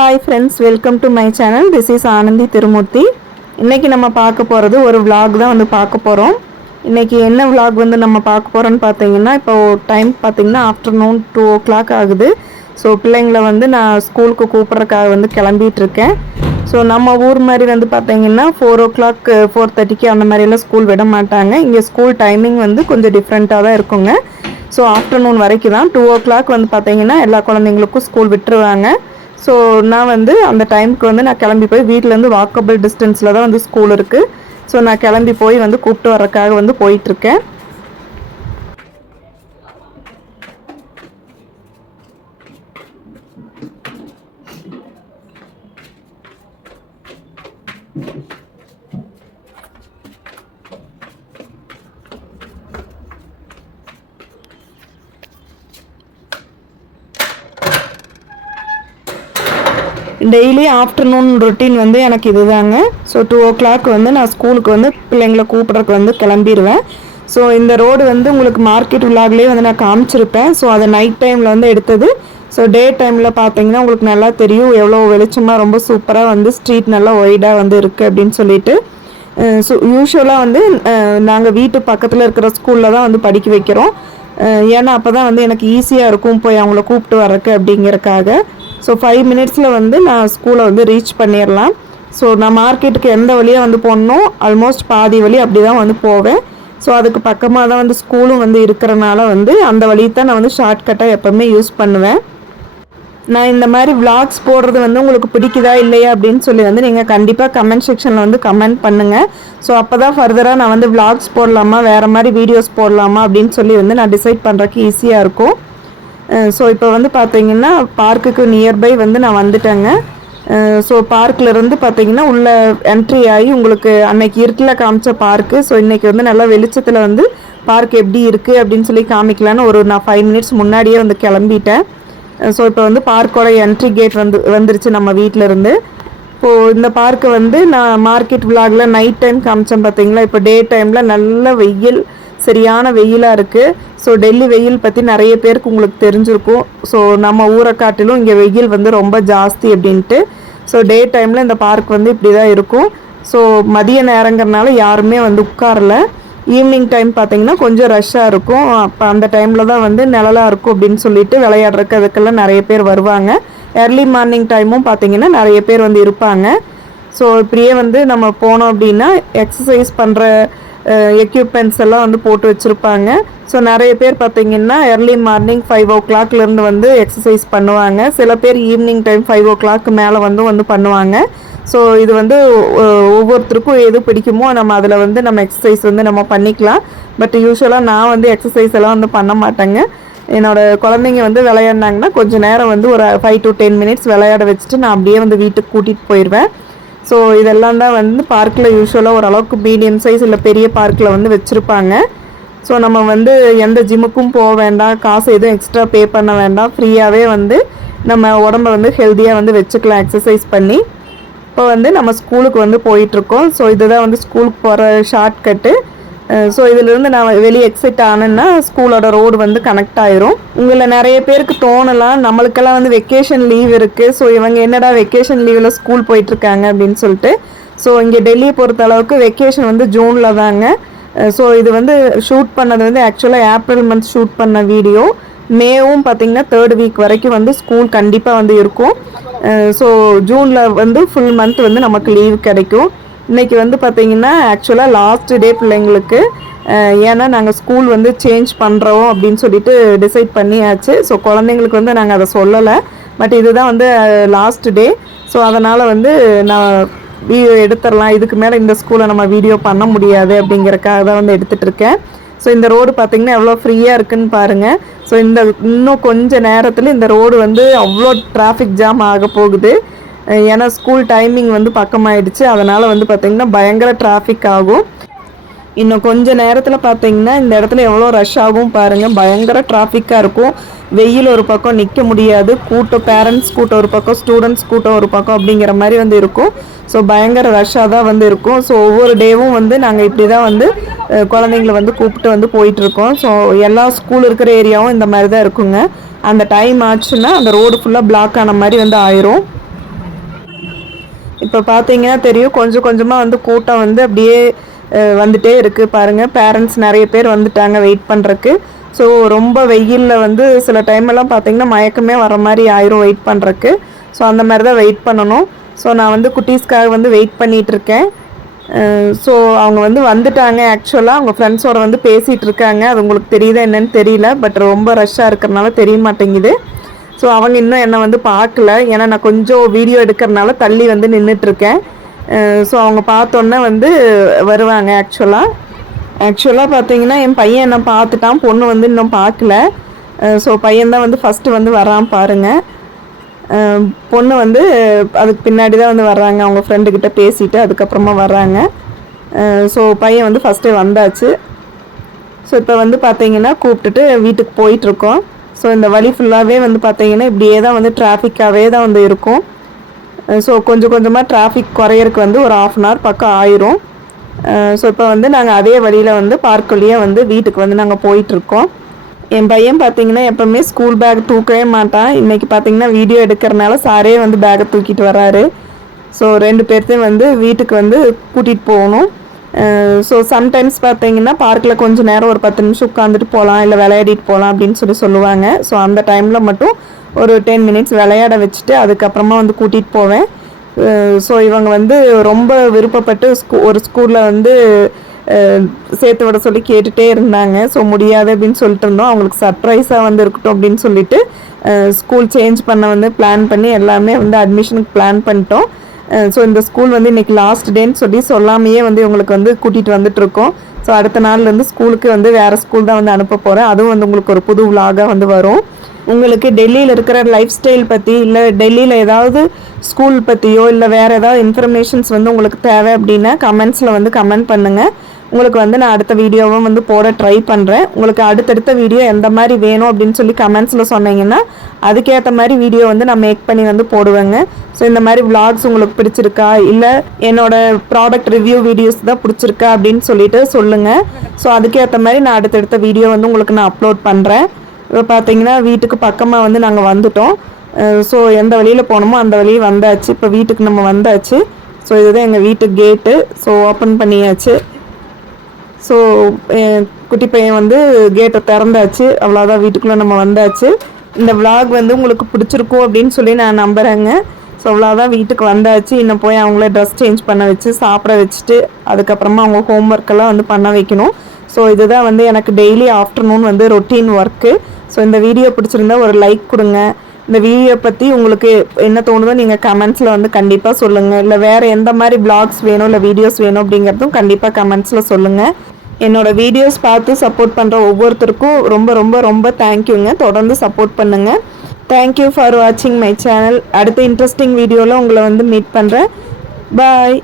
Hi friends, welcome to my channel. This is Anandhi Thirumurthy. இன்றைக்கி நம்ம பார்க்க போகிறது ஒரு vlog தான் வந்து பார்க்க போகிறோம். இன்றைக்கி என்ன vlog வந்து நம்ம பார்க்க போகிறோன்னு பார்த்தீங்கன்னா, இப்போ டைம் பார்த்தீங்கன்னா ஆஃப்டர்நூன் 2 o'clock ஆகுது. ஸோ பிள்ளைங்களை வந்து நான் ஸ்கூலுக்கு கூப்பிட்றதுக்காக வந்து கிளம்பிகிட்ருக்கேன். ஸோ நம்ம ஊர் மாதிரி வந்து பார்த்தீங்கன்னா 4 o'clock 4:30க்கு அந்த மாதிரியெல்லாம் ஸ்கூல் விட மாட்டாங்க. இங்கே ஸ்கூல் டைமிங் வந்து கொஞ்சம் டிஃப்ரெண்ட்டாக தான் இருக்குங்க. ஸோ ஆஃப்டர்நூன் வரைக்கும் தான் 2 o'clock வந்து பார்த்தீங்கன்னா எல்லா குழந்தைங்களுக்கும் ஸ்கூல் விட்டுருவாங்க. ஸோ நான் வந்து அந்த டைமுக்கு வந்து நான் கிளம்பி போய் வீட்டிலேருந்து வாக்கபிள் டிஸ்டன்ஸில் தான் வந்து ஸ்கூல் இருக்குது. ஸோ நான் கிளம்பி போய் வந்து கூப்பிட்டு வர்றதுக்காக வந்து போயிட்டுருக்கேன். டெய்லி ஆஃப்டர்நூன் ரொட்டீன் வந்து எனக்கு இதுதாங்க. ஸோ 2 o'clock வந்து நான் ஸ்கூலுக்கு வந்து பிள்ளைங்களை கூப்பிட்றதுக்கு வந்து கிளம்பிடுவேன். ஸோ இந்த ரோடு வந்து உங்களுக்கு மார்க்கெட் விலாக்லேயே வந்து நான் காமிச்சிருப்பேன். ஸோ அதை நைட் டைமில் வந்து எடுத்தது. ஸோ டே டைமில் பார்த்தீங்கன்னா உங்களுக்கு நல்லா தெரியும் எவ்வளோ வெளிச்சமாக ரொம்ப சூப்பராக வந்து ஸ்ட்ரீட் நல்லா ஒய்டாக வந்து இருக்குது அப்படின்னு சொல்லிட்டு. ஸோ யூஸ்வலாக வந்து நாங்கள் வீட்டு பக்கத்தில் இருக்கிற ஸ்கூலில் தான் வந்து படிக்க வைக்கிறோம். ஏன்னா அப்போ தான் வந்து எனக்கு ஈஸியாக இருக்கும் போய் அவங்கள கூப்பிட்டு வரக்கு அப்படிங்கிறக்காக. ஸோ 5 minutesல வந்து நான் ஸ்கூலை வந்து ரீச் பண்ணிடலாம். ஸோ நான் மார்க்கெட்டுக்கு எந்த வழியாக வந்து போடணும், ஆல்மோஸ்ட் பாதி வழி அப்படி தான் வந்து போவேன். ஸோ அதுக்கு பக்கமாக தான் வந்து ஸ்கூலும் வந்து இருக்கிறனால வந்து அந்த வழியை தான் நான் வந்து ஷார்ட்கட்டாக எப்போவுமே யூஸ் பண்ணுவேன். நான் இந்த மாதிரி vlogs போடுறது வந்து உங்களுக்கு பிடிக்குதா இல்லையா அப்படின்னு சொல்லி வந்து நீங்கள் கண்டிப்பாக கமெண்ட் செக்ஷனில் வந்து கமெண்ட் பண்ணுங்கள். ஸோ அப்போ தான் ஃபர்தராக நான் வந்து vlogs போடலாமா வேறு மாதிரி வீடியோஸ் போடலாமா அப்படின்னு சொல்லி வந்து நான் டிசைட் பண்ணுறதுக்கு ஈஸியாக இருக்கும். ஸோ இப்போ வந்து பார்த்தீங்கன்னா பார்க்குக்கு நியர்பை வந்து நான் வந்துட்டேங்க. ஸோ பார்க்கிலேருந்து பார்த்தீங்கன்னா உள்ளே என்ட்ரி ஆகி உங்களுக்கு அன்னைக்கு இருட்டில் காமிச்ச பார்க்கு. ஸோ இன்றைக்கி வந்து நல்லா வெளிச்சத்தில் வந்து பார்க் எப்படி இருக்குது அப்படின்னு சொல்லி காமிக்கலான்னு நான் 5 minutes முன்னாடியே வந்து கிளம்பிட்டேன். ஸோ இப்போ வந்து பார்க்கோட என்ட்ரி கேட் வந்துருச்சு நம்ம வீட்டிலேருந்து. இப்போது இந்த பார்க்கு வந்து நான் மார்க்கெட் விலாகில் நைட் டைம் காமிச்சேன் பார்த்தீங்களா. இப்போ டே டைமில் நல்ல வெயில், சரியான வெயிலாக இருக்குது. ஸோ டெல்லி வெயில் பற்றி நிறைய பேருக்கு உங்களுக்கு தெரிஞ்சிருக்கும். ஸோ நம்ம ஊரை காட்டிலும் இங்கே வெயில் வந்து ரொம்ப ஜாஸ்தி அப்படின்ட்டு. ஸோ டே டைமில் இந்த பார்க் வந்து இப்படி தான் இருக்கும். ஸோ மதிய நேரங்கிறனால யாருமே வந்து உட்காரல. ஈவினிங் டைம் பார்த்திங்கன்னா கொஞ்சம் ரஷ்ஷாக இருக்கும். அப்போ அந்த டைமில் தான் வந்து நிழலாக இருக்கும் அப்படின்னு சொல்லிட்டு விளையாடுறதுக்கு அதுக்கெல்லாம் நிறைய பேர் வருவாங்க. ஏர்லி மார்னிங் டைமும் பார்த்திங்கன்னா நிறைய பேர் வந்து இருப்பாங்க. ஸோ இப்படியே வந்து நம்ம போனோம் அப்படின்னா எக்ஸசைஸ் பண்ணுற எக்யூப்மெண்ட்ஸ் எல்லாம் வந்து போட்டு வச்சுருப்பாங்க. ஸோ நிறைய பேர் பார்த்திங்கன்னா ஏர்லி மார்னிங் 5 o'clockலேருந்து வந்து எக்ஸசைஸ் பண்ணுவாங்க. சில பேர் ஈவினிங் டைம் 5 o'clock மேலே வந்து பண்ணுவாங்க. ஸோ இது வந்து ஒவ்வொருத்தருக்கும் எது பிடிக்குமோ நம்ம அதில் வந்து நம்ம எக்ஸசைஸ் வந்து நம்ம பண்ணிக்கலாம். பட் யூஸ்வலாக நான் வந்து எக்ஸசைஸ் எல்லாம் வந்து பண்ண மாட்டேங்க. என்னோடய குழந்தைங்க வந்து விளையாடினாங்கன்னா கொஞ்சம் நேரம் வந்து ஒரு 5 to 10 minutes விளையாட வச்சுட்டு நான் அப்படியே வந்து வீட்டுக்கு கூட்டிகிட்டு போயிடுவேன். ஸோ இதெல்லாம் தான் வந்து பார்க்கில் யூஸ்வலாக ஓரளவுக்கு மீடியம் சைஸ் இல்லை பெரிய பார்க்கில் வந்து வச்சுருப்பாங்க. ஸோ நம்ம வந்து எந்த ஜிம்முக்கும் போக வேண்டாம், காசு எதுவும் எக்ஸ்ட்ரா பே பண்ண வேண்டாம், ஃப்ரீயாகவே வந்து நம்ம உடம்ப வந்து ஹெல்த்தியாக வந்து வச்சுக்கலாம் எக்ஸசைஸ் பண்ணி. இப்போ வந்து நம்ம ஸ்கூலுக்கு வந்து போயிட்டுருக்கோம். ஸோ இதுதான் வந்து ஸ்கூலுக்கு போகிற ஷார்ட்கட்டு. ஸோ இதிலிருந்து நான் வெளியே எக்ஸிட் ஆனேன்னா ஸ்கூலோட ரோடு வந்து கனெக்ட் ஆயிரும். உங்களை நிறைய பேருக்கு தோணலாம் நம்மளுக்கெல்லாம் வந்து வெக்கேஷன் லீவ் இருக்குது, ஸோ இவங்க என்னடா வெக்கேஷன் லீவில் ஸ்கூல் போயிட்டுருக்காங்க அப்படின்னு சொல்லிட்டு. ஸோ இங்கே டெல்லியை பொறுத்த அளவுக்கு வெக்கேஷன் வந்து ஜூனில் தாங்க. ஸோ இது வந்து ஷூட் பண்ணது வந்து ஆக்சுவலாக ஏப்ரல் மந்த் ஷூட் பண்ண வீடியோ. மேவும் பார்த்திங்கன்னா 3rd week வரைக்கும் வந்து ஸ்கூல் கண்டிப்பாக வந்து இருக்கும். ஸோ ஜூனில் வந்து ஃபுல் மந்த் வந்து நமக்கு லீவ் கிடைக்கும். இன்றைக்கி வந்து பார்த்திங்கன்னா ஆக்சுவலாக லாஸ்ட் டே பிள்ளைங்களுக்கு. ஏன்னா நாங்கள் ஸ்கூல் வந்து சேஞ்ச் பண்ணுறோம் அப்படின்னு சொல்லிட்டு டிசைட் பண்ணியாச்சு. ஸோ குழந்தைங்களுக்கு வந்து நாங்கள் அதை சொல்லலை. பட் இதுதான் வந்து லாஸ்ட் டே. ஸோ அதனால் வந்து நான் வீடியோ எடுத்துடலாம், இதுக்கு மேலே இந்த ஸ்கூலை நம்ம வீடியோ பண்ண முடியாது அப்படிங்கிறக்காக தான் வந்து எடுத்துகிட்ருக்கேன். ஸோ இந்த ரோடு பார்த்திங்கன்னா எவ்வளோ ஃப்ரீயாக இருக்குதுன்னு பாருங்கள். ஸோ இன்னும் கொஞ்சம் நேரத்தில் இந்த ரோடு வந்து அவ்வளோ டிராஃபிக் ஜாம் ஆக போகுது. ஏன்னா ஸ்கூல் டைமிங் வந்து பக்கமாயிடுச்சு. அதனால் வந்து பார்த்திங்கன்னா பயங்கர டிராஃபிக் ஆகும். இன்னும் கொஞ்சம் நேரத்தில் பார்த்தீங்கன்னா இந்த இடத்துல எவ்வளோ ரஷ் ஆகும் பாருங்கள். பயங்கர டிராஃபிக்காக இருக்கும். வெயில் ஒரு பக்கம் நிற்க முடியாது, கூட்டம் பேரண்ட்ஸ் கூட்டம் ஒரு பக்கம், ஸ்டூடெண்ட்ஸ் கூட்டம் ஒரு பக்கம் அப்படிங்கிற மாதிரி வந்து இருக்கும். ஸோ பயங்கர ரஷ்ஷாக தான் வந்து இருக்கும். ஸோ ஒவ்வொரு டேவும் வந்து நாங்கள் இப்படி தான் வந்து குழந்தைங்களை வந்து கூப்பிட்டு வந்து போயிட்டுருக்கோம். ஸோ எல்லா ஸ்கூல் இருக்கிற ஏரியாவும் இந்த மாதிரி தான் இருக்குங்க. அந்த டைம் ஆச்சுன்னா அந்த ரோடு ஃபுல்லாக பிளாக் ஆன மாதிரி வந்து ஆயிரும். இப்போ பார்த்தீங்கன்னா தெரியும், கொஞ்சம் கொஞ்சமாக வந்து கூட்டம் வந்து அப்படியே வந்துட்டே இருக்குது பாருங்கள். பேரண்ட்ஸ் நிறைய பேர் வந்துட்டாங்க வெயிட் பண்ணுறக்கு. ஸோ ரொம்ப வெயிலில் வந்து சில டைமெல்லாம் பார்த்தீங்கன்னா மயக்கமே வர மாதிரி ஆயிரும் வெயிட் பண்ணுறக்கு. ஸோ அந்த மாதிரி தான் வெயிட் பண்ணணும். ஸோ நான் வந்து குட்டீஸ்க்காக வந்து வெயிட் பண்ணிகிட்ருக்கேன். ஸோ அவங்க வந்து வந்துட்டாங்க. ஆக்சுவலாக அவங்க ஃப்ரெண்ட்ஸோட வந்து பேசிகிட்டு இருக்காங்க. அது உங்களுக்கு தெரியுதா என்னன்னு தெரியல, பட் ரொம்ப ரஷ்ஷாக இருக்கிறனால தெரிய மாட்டேங்குது. ஸோ அவங்க இன்னும் என்னை வந்து பார்க்கல, ஏன்னா நான் கொஞ்சம் வீடியோ எடுக்கிறனால தள்ளி வந்து நின்றுட்டுருக்கேன். ஸோ அவங்க பார்த்தோன்னே வந்து வருவாங்க. ஆக்சுவலாக பார்த்தீங்கன்னா என் பையன் என்ன பார்த்துட்டான், பொண்ணு வந்து இன்னும் பார்க்கல. ஸோ பையன்தான் வந்து ஃபஸ்ட்டு வந்து வரான் பாருங்கள். பொண்ணு வந்து அதுக்கு பின்னாடி தான் வந்து வர்றாங்க, அவங்க ஃப்ரெண்டுக்கிட்ட பேசிவிட்டு அதுக்கப்புறமா வர்றாங்க. ஸோ பையன் வந்து ஃபஸ்ட்டே வந்தாச்சு. ஸோ இப்போ வந்து பார்த்தீங்கன்னா கூப்பிட்டுட்டு வீட்டுக்கு போயிட்டுருக்கோம். ஸோ இந்த வழி ஃபுல்லாகவே வந்து பார்த்தீங்கன்னா இப்படியே தான் வந்து டிராஃபிக்காகவே தான் வந்து இருக்கும். ஸோ கொஞ்சம் கொஞ்சமாக டிராஃபிக் குறையறதுக்கு வந்து ஒரு 1/2 hour பக்கம் ஆயிரும். ஸோ இப்போ வந்து நாங்கள் அதே வழியில் வந்து பார்க் வழியாக வந்து வீட்டுக்கு வந்து நாங்கள் போயிட்டுருக்கோம். என் பையன் பார்த்தீங்கன்னா எப்போவுமே ஸ்கூல் பேக் தூக்கவே மாட்டான். இன்றைக்கி பார்த்தீங்கன்னா வீடியோ எடுக்கிறனால சாரே வந்து பேக்கை தூக்கிட்டு வராரு. ஸோ 2 பேர்த்தையும் வந்து வீட்டுக்கு வந்து கூட்டிகிட்டு போகணும். ஸோ சம்டைம்ஸ் பார்த்தீங்கன்னா பார்க்கில் கொஞ்சம் நேரம் ஒரு 10 நிமிஷம் உட்காந்துட்டு போகலாம், இல்லை விளையாடிட்டு போகலாம் அப்படின்னு சொல்லுவாங்க. ஸோ அந்த டைமில் மட்டும் ஒரு 10 minutes விளையாட வச்சுட்டு அதுக்கப்புறமா வந்து கூட்டிகிட்டு போவேன். ஸோ இவங்க வந்து ரொம்ப விருப்பப்பட்டு ஒரு ஸ்கூலில் வந்து சேர்த்து விட சொல்லி கேட்டுகிட்டே இருந்தாங்க. ஸோ முடியாது அப்படின்னு சொல்லிட்டு இருந்தோம். அவங்களுக்கு சர்ப்ரைஸாக வந்து இருக்கட்டும் அப்படின்னு சொல்லிட்டு ஸ்கூல் சேஞ்ச் பண்ண வந்து பிளான் பண்ணி எல்லாமே வந்து அட்மிஷனுக்கு பிளான் பண்ணிட்டோம். ஸோ இந்த ஸ்கூல் வந்து இன்றைக்கி லாஸ்ட் டேன்னு சொல்லி சொல்லாமையே வந்து இவங்களுக்கு வந்து கூட்டிகிட்டு வந்துட்டுருக்கோம். ஸோ அடுத்த நாள்லேருந்து ஸ்கூலுக்கு வந்து வேறு ஸ்கூல் தான் வந்து அனுப்ப போகிறேன். அதுவும் வந்து உங்களுக்கு ஒரு புது விலாகாக வந்து வரும். உங்களுக்கு டெல்லியில் இருக்கிற லைஃப் ஸ்டைல் பற்றி, இல்லை டெல்லியில் ஏதாவது ஸ்கூல் பற்றியோ இல்லை வேறு ஏதாவது இன்ஃபர்மேஷன்ஸ் வந்து உங்களுக்கு தேவை அப்படின்னா கமெண்ட்ஸில் வந்து கமெண்ட் பண்ணுங்கள். உங்களுக்கு வந்து நான் அடுத்த வீடியோவும் வந்து போட ட்ரை பண்ணுறேன். உங்களுக்கு அடுத்தடுத்த வீடியோ எந்த மாதிரி வேணும் அப்படின்னு சொல்லி கமெண்ட்ஸில் சொன்னீங்கன்னா அதுக்கேற்ற மாதிரி வீடியோ வந்து நான் மேக் பண்ணி வந்து போடுவேங்க. ஸோ இந்த மாதிரி விளாக்ஸ் உங்களுக்கு பிடிச்சிருக்கா, இல்லை என்னோடய ப்ராடக்ட் ரிவ்யூ வீடியோஸ் தான் பிடிச்சிருக்கா அப்படின்னு சொல்லிட்டு சொல்லுங்கள். ஸோ அதுக்கேற்ற மாதிரி நான் அடுத்தடுத்த வீடியோ வந்து உங்களுக்கு நான் அப்லோட் பண்ணுறேன். இப்போ பார்த்தீங்கன்னா வீட்டுக்கு பக்கமாக வந்து நாங்கள் வந்துட்டோம். ஸோ எந்த வழியில் போனோமோ அந்த வழியை வந்தாச்சு. இப்போ வீட்டுக்கு நம்ம வந்தாச்சு. ஸோ இதுதான் எங்கள் வீட்டு கேட்டு. ஸோ ஓப்பன் பண்ணியாச்சு. ஸோ குட்டி பையன் வந்து கேட்டை திறந்தாச்சு. அவ்வளோதான், வீட்டுக்குள்ளே நம்ம வந்தாச்சு. இந்த விளாக் வந்து உங்களுக்கு பிடிச்சிருக்கும் அப்படின்னு சொல்லி நான் நம்புகிறேங்க. ஸோ அவ்வளோதான், வீட்டுக்கு வந்தாச்சு. இன்னும் போய் அவங்கள ட்ரெஸ் சேஞ்ச் பண்ண வச்சு சாப்பிட வச்சுட்டு அதுக்கப்புறமா அவங்க ஹோம்ஒர்க்கெல்லாம் வந்து பண்ண வைக்கணும். ஸோ இதுதான் வந்து எனக்கு டெய்லி ஆஃப்டர்நூன் வந்து ரொட்டீன் ஒர்க்கு. ஸோ இந்த வீடியோ பிடிச்சிருந்தா ஒரு லைக் கொடுங்க. இந்த வீடியோ பற்றி உங்களுக்கு என்ன தோணுதோ நீங்கள் கமெண்ட்ஸில் வந்து கண்டிப்பாக சொல்லுங்கள். இல்லை வேறு எந்த மாதிரி பிளாக்ஸ் வேணும் இல்லை வீடியோஸ் வேணும் அப்படிங்கிறதும் கண்டிப்பாக கமெண்ட்ஸில் சொல்லுங்கள். என்னோடய வீடியோஸ் பார்த்து சப்போர்ட் பண்ணுற ஒவ்வொருத்தருக்கும் ரொம்ப ரொம்ப ரொம்ப தேங்க்யூங்க. தொடர்ந்து சப்போர்ட் பண்ணுங்கள். தேங்க்யூ ஃபார் வாட்சிங் மை சேனல். அடுத்த இன்ட்ரெஸ்டிங் வீடியோவில் உங்களை வந்து மீட் பண்ணுறேன். பாய்.